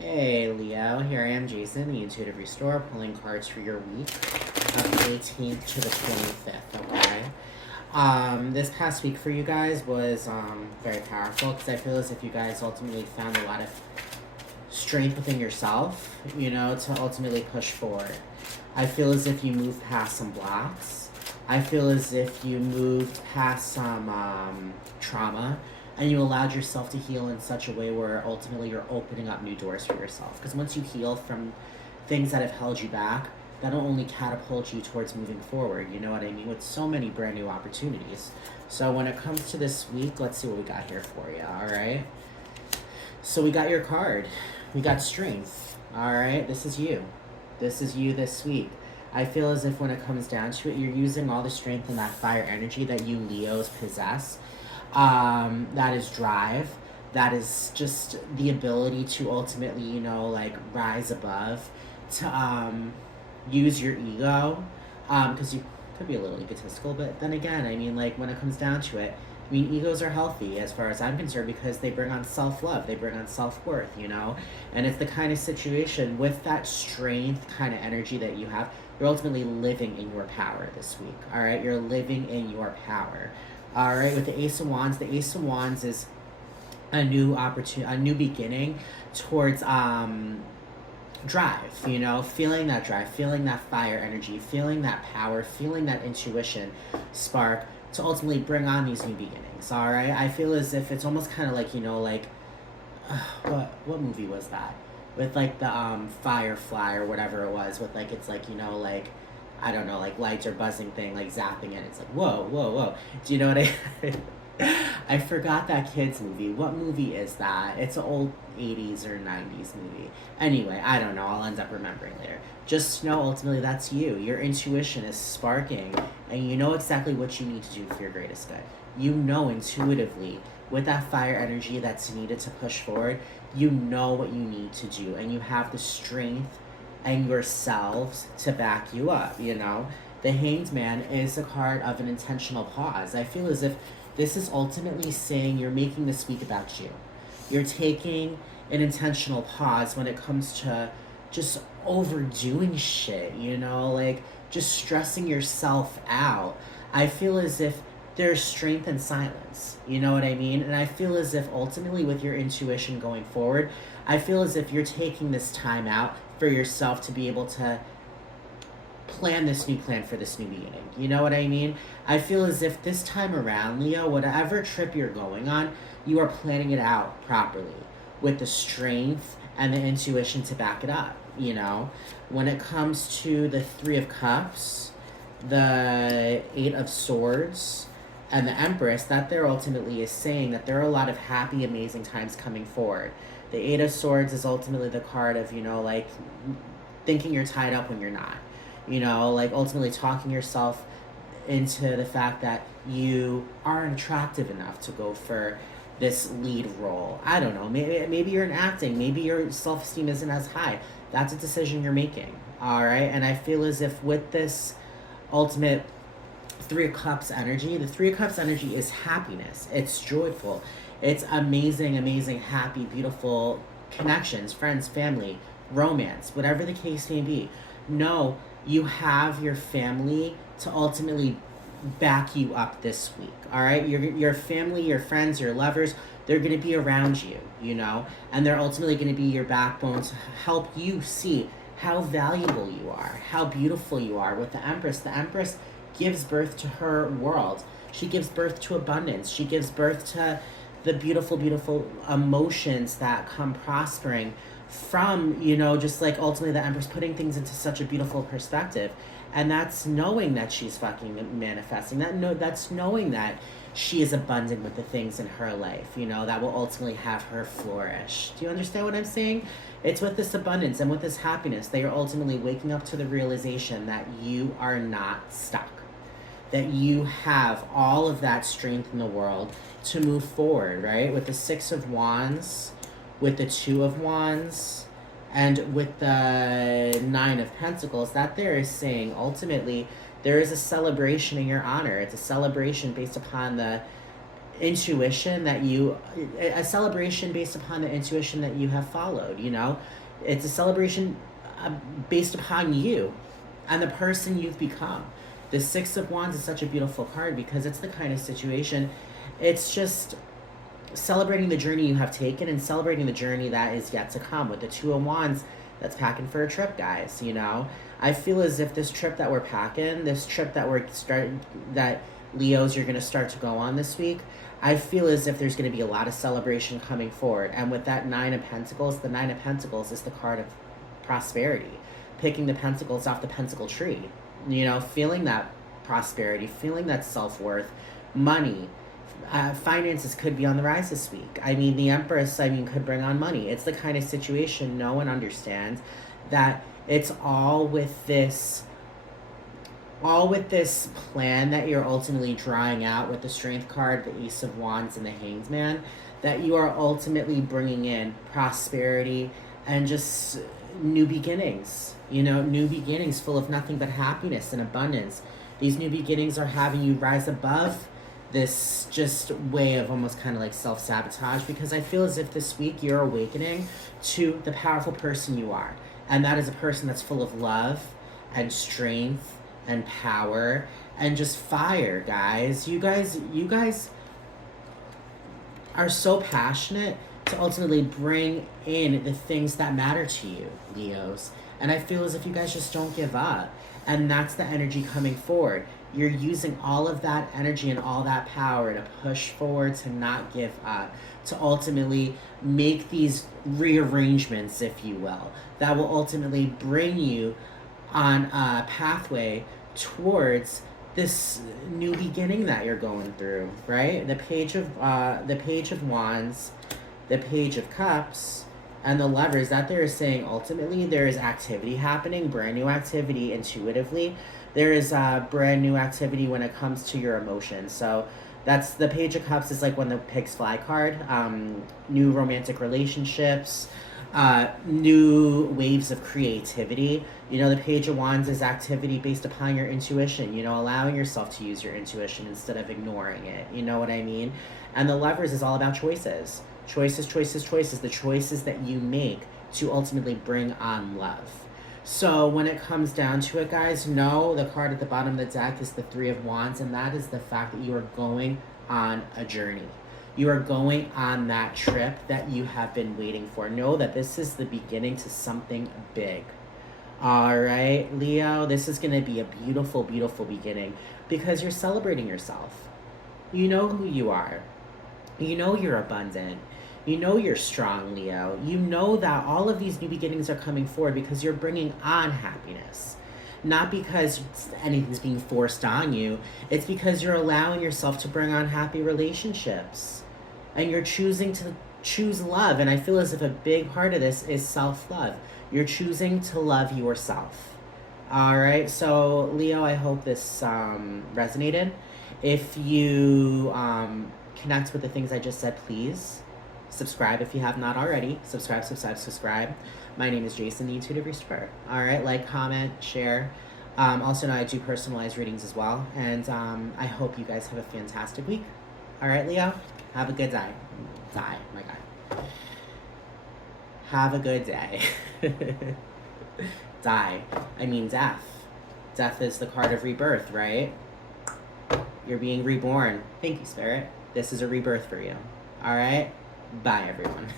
Hey Leo, here I am, Jason, the Intuitive Restorer, pulling cards for your week of the 18th to the 25th, okay? This past week for you guys was very powerful because I feel as if you guys ultimately found a lot of strength within yourself, to ultimately push forward. I feel as if you moved past some blocks. I feel as if you moved past some trauma and you allowed yourself to heal in such a way where ultimately you're opening up new doors for yourself. Because once you heal from things that have held you back, that'll only catapult you towards moving forward, you know what I mean? With so many brand new opportunities. So when it comes to this week, let's see what we got here for you, all right? So we got your card. We got strength, all right? This is you. This is you this week. I feel as if when it comes down to it, you're using all the strength and that fire energy that you Leos possess. That is drive. That is just the ability to ultimately, rise above, to use your ego, because you could be a little egotistical, but then again, I mean, like, when it comes down to it, I mean, egos are healthy as far as I'm concerned because they bring on self-love, they bring on self-worth, and it's the kind of situation with that strength kind of energy that you have, you're ultimately living in your power this week, all right? You're living in your power, all right? With the Ace of Wands, the Ace of Wands is a new opportunity, a new beginning towards drive, feeling that drive, feeling that fire energy, feeling that power, feeling that intuition spark to ultimately bring on these new beginnings, all right? I feel as if it's almost kind of like, what movie was that? With, like, the Firefly or whatever it was, with, like, it's like, I don't know, like, lights are buzzing thing, like, zapping it. It's like, whoa, whoa, whoa. Do you know what I forgot that kid's movie. What movie is that? It's an old 80s or 90s movie. Anyway, I don't know. I'll end up remembering later. Just know ultimately that's you. Your intuition is sparking, and you know exactly what you need to do for your greatest good. You know intuitively, with that fire energy that's needed to push forward, you know what you need to do, and you have the strength and yourselves to back you up, The Hanged Man is a card of an intentional pause. I feel as if this is ultimately saying you're making this week about you. You're taking an intentional pause when it comes to just overdoing shit, like just stressing yourself out. I feel as if there's strength in silence, you know what I mean? And I feel as if ultimately with your intuition going forward, I feel as if you're taking this time out for yourself to be able to plan this new plan for this new beginning. You know what I mean? I feel as if this time around, Leo, whatever trip you're going on, you are planning it out properly with the strength and the intuition to back it up, When it comes to the Three of Cups, the Eight of Swords, and the Empress, that there ultimately is saying that there are a lot of happy, amazing times coming forward. The Eight of Swords is ultimately the card of, like, thinking you're tied up when you're not. Like ultimately talking yourself into the fact that you aren't attractive enough to go for this lead role. I don't know. Maybe you're in acting. Maybe your self-esteem isn't as high. That's a decision you're making. All right. And I feel as if with this ultimate Three of Cups energy, the Three of Cups energy is happiness. It's joyful. It's amazing, amazing, happy, beautiful connections, friends, family, romance, whatever the case may be. No, you have your family to ultimately back you up this week, all right? Your family, your friends, your lovers, they're going to be around you, and they're ultimately going to be your backbone to help you see how valuable you are, how beautiful you are. With the Empress gives birth to her world. She gives birth to abundance. She gives birth to the beautiful, beautiful emotions that come prospering from, just like ultimately the Empress putting things into such a beautiful perspective. And that's knowing that she's fucking manifesting. That's knowing that she is abundant with the things in her life, that will ultimately have her flourish. Do you understand what I'm saying? It's with this abundance and with this happiness that you're ultimately waking up to the realization that you are not stuck. That you have all of that strength in the world to move forward, right? With the Six of Wands, with the Two of Wands, and with the Nine of Pentacles, that there is saying ultimately there is a celebration in your honor. It's a celebration based upon the intuition that a celebration based upon the intuition that you have followed, you know? It's a celebration uh, based upon you and the person you've become. The Six of Wands is such a beautiful card because it's the kind of situation, it's just celebrating the journey you have taken and celebrating the journey that is yet to come. With the Two of Wands, that's packing for a trip, guys, you know? I feel as if this trip that we're packing, this trip that we're starting, that Leos, you're going to start to go on this week, I feel as if there's going to be a lot of celebration coming forward. And with that Nine of Pentacles, the Nine of Pentacles is the card of prosperity, picking the pentacles off the pentacle tree, you know, feeling that prosperity, feeling that self-worth, money, finances could be on the rise this week. I mean, the Empress, I mean, could bring on money. It's the kind of situation no one understands, that it's all with this plan that you're ultimately drawing out with the Strength card, the Ace of Wands, and the Hanged Man, that you are ultimately bringing in prosperity and just new beginnings. You know, new beginnings full of nothing but happiness and abundance. These new beginnings are having you rise above this just way of almost kind of like self-sabotage, because I feel as if this week you're awakening to the powerful person you are. And that is a person that's full of love and strength and power and just fire, guys. You guys are so passionate to ultimately bring in the things that matter to you, Leos. And I feel as if you guys just don't give up. And that's the energy coming forward. You're using all of that energy and all that power to push forward, to not give up, to ultimately make these rearrangements, if you will, that will ultimately bring you on a pathway towards this new beginning that you're going through, right? The Page of Wands, the Page of Cups, and the Lovers, that they're saying ultimately there is activity happening, brand new activity intuitively. There is brand new activity when it comes to your emotions. So that's the Page of Cups is like when the pigs fly card. New romantic relationships, new waves of creativity. You know, the Page of Wands is activity based upon your intuition, you know, allowing yourself to use your intuition instead of ignoring it. You know what I mean? And the Lovers is all about choices. Choices, choices, choices. The choices that you make to ultimately bring on love. So when it comes down to it, guys, know the card at the bottom of the deck is the Three of Wands, and that is the fact that you are going on a journey. You are going on that trip that you have been waiting for. Know that this is the beginning to something big. All right, Leo, this is going to be a beautiful, beautiful beginning because you're celebrating yourself. You know who you are. You know you're abundant. You know you're strong, Leo. You know that all of these new beginnings are coming forward because you're bringing on happiness. Not because anything's being forced on you. It's because you're allowing yourself to bring on happy relationships. And you're choosing to choose love. And I feel as if a big part of this is self-love. You're choosing to love yourself. All right, so Leo, I hope this resonated. If you connect with the things I just said, please subscribe if you have not already. Subscribe, subscribe, subscribe. My name is Jason, the Intuitive Restorer. All right, like, comment, share. Also, now I do personalized readings as well. And I hope you guys have a fantastic week. All right, Leo, have a good day. My God. Have a good day. I mean death. Death is the card of rebirth, right? You're being reborn. Thank you, Spirit. This is a rebirth for you. All right? Bye, everyone.